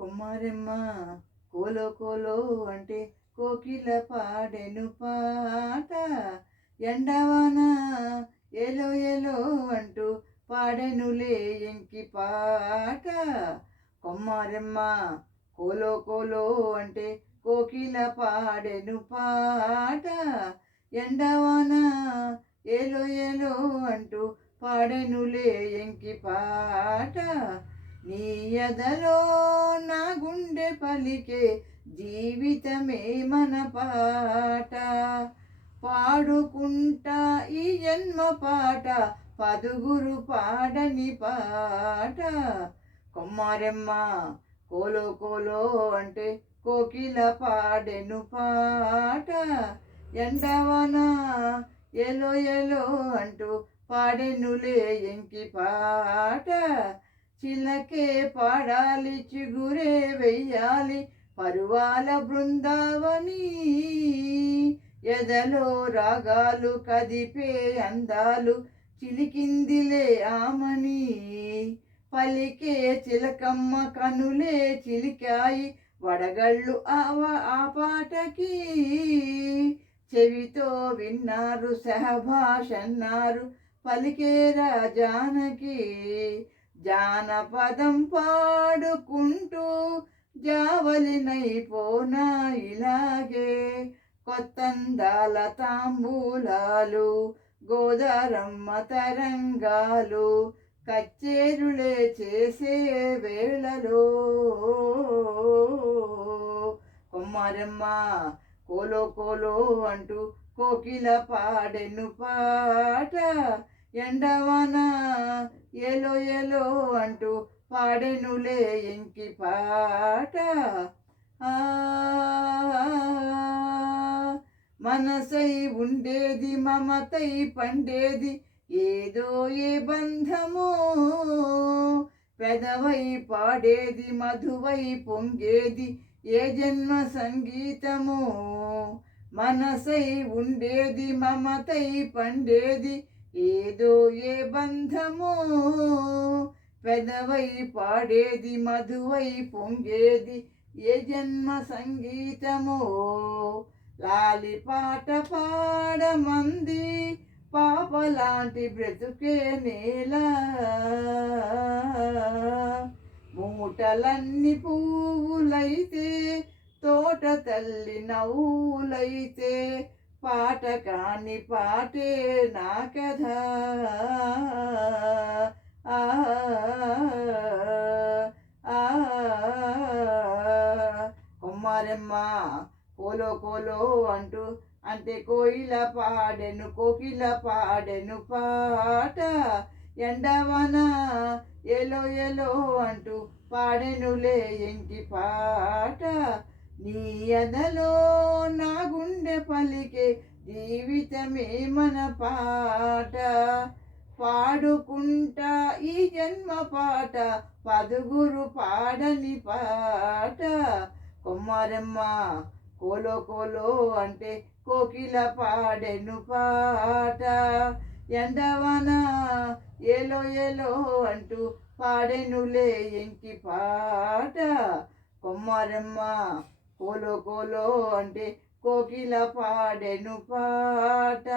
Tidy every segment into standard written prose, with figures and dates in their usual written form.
కుమారమ్మ కోలో కోలో అంటే కోకిల పాడెను పాట, ఎండవాన ఎలో ఎలో అంటూ పాడెనులే ఎంకి పాట. కుమారమ్మ కోలో కోలో అంటే కోకిల పాడెను పాట, ఎండవాన ఎలో ఎలో అంటూ పాడెనులే ఎంకి పాట. నీ ఎదలో నా గుండె పలికే జీవితమే మన పాట, పాడుకుంటా ఈ జన్మ పాట, పదుగురు పాడని పాట. కుమారమ్మ కోలో కోలో అంటే కోకిల పాడెను పాట, ఎండవన ఎలో ఎలో అంటూ పాడెనులే ఎంకి పాట. చిలకే పాడాలి చిగురే వెయ్యాలి పరువాల బృందావని, ఎదలో రాగాలు కదిపే అందాలు చిలికిందిలే ఆమని. పలికే చిలకమ్మ కనులే చిలికాయి వడగళ్ళు ఆ పాటకి, చెవితో విన్నారు సహభాష్ అన్నారు పలికేరా జానకి. జానపదం పాడుకుంటూ జావలినైపోనా ఇలాగే, కొత్తందాల తాంబూలాలు గోదారమ్మ తరంగాలు కచ్చేరులే చేసే వేళలో. కుమారమ్మ కోలో కోలో అంటూ కోకిల పాడెను పాట, ఎండవన ఎలో ఎలో అంటూ పాడెనులే ఎంకి పాట. మనసై ఉండేది మమతై పండేది ఏదో ఏ బంధమో, పెదవై పాడేది మధువై పొంగేది ఏ జన్మ సంగీతమో. మనసై ఉండేది మమతై పండేది ఏదో ఏ బంధమో, పెదవై పాడేది మధువై పొంగేది ఏ జన్మ సంగీతమో. లాలి పాట పాడమంది పాపలాంటి బ్రతుకే నేలా, మూటలన్నీ పువ్వులైతే తోట తల్లి నవ్వులైతే, పాట కాని పాటే నా కథ. కుమారమ్మ కోలో కోలో అంటూ అంటే కోయిల పాడెను కోకిల పాడెను పాట, ఎండవన ఎలో ఎలో అంటూ పాడెనులే ఎంకి పాట. నీ ఎదలో నా గుండె పలికే జీవితమే మన పాట, పాడుకుంటా ఈ జన్మ పాట, పదుగురు పాడని పాట. కుమారమ్మ కోలో కోలో అంటే కోకిల పాడెను పాట, ఎండవన ఎలో ఎలో అంటూ పాడెనులే ఎంకి పాట. కుమారమ్మ కోలో కోలో అంటే కోకిల పాడెను పాట,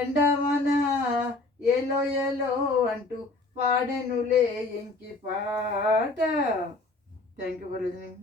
ఎండవన ఎలో ఎలో అంటూ పాడెనులే ఎంకి పాట. Thank you for listening.